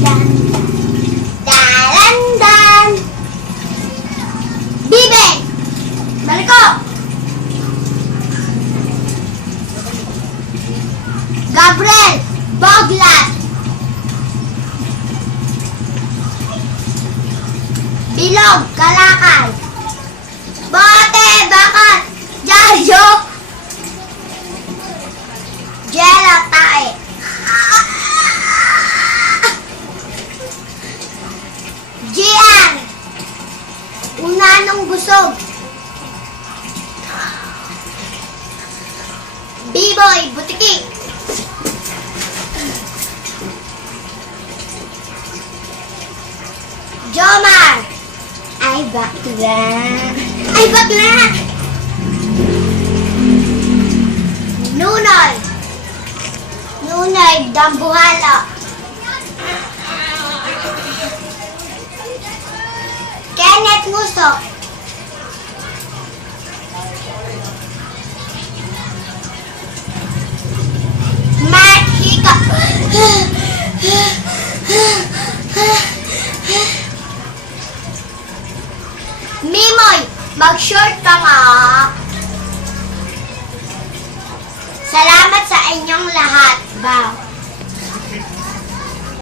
dan. Dalandan. Bibig. Balik ko. Gabriel. Boglat. Bilog. Kalakal. Bote. Bakat. Jayo. Jello. Tae. Gian. Unanong busog. B-boy. Butiki. Jomar. Ay bakla. Ay bakla. Nunoy. Nunoy. Dambuhala. Kenneth Musok. Mark Hika. Mimoy, mag-short ka nga. Salamat sa inyong lahat. Bow.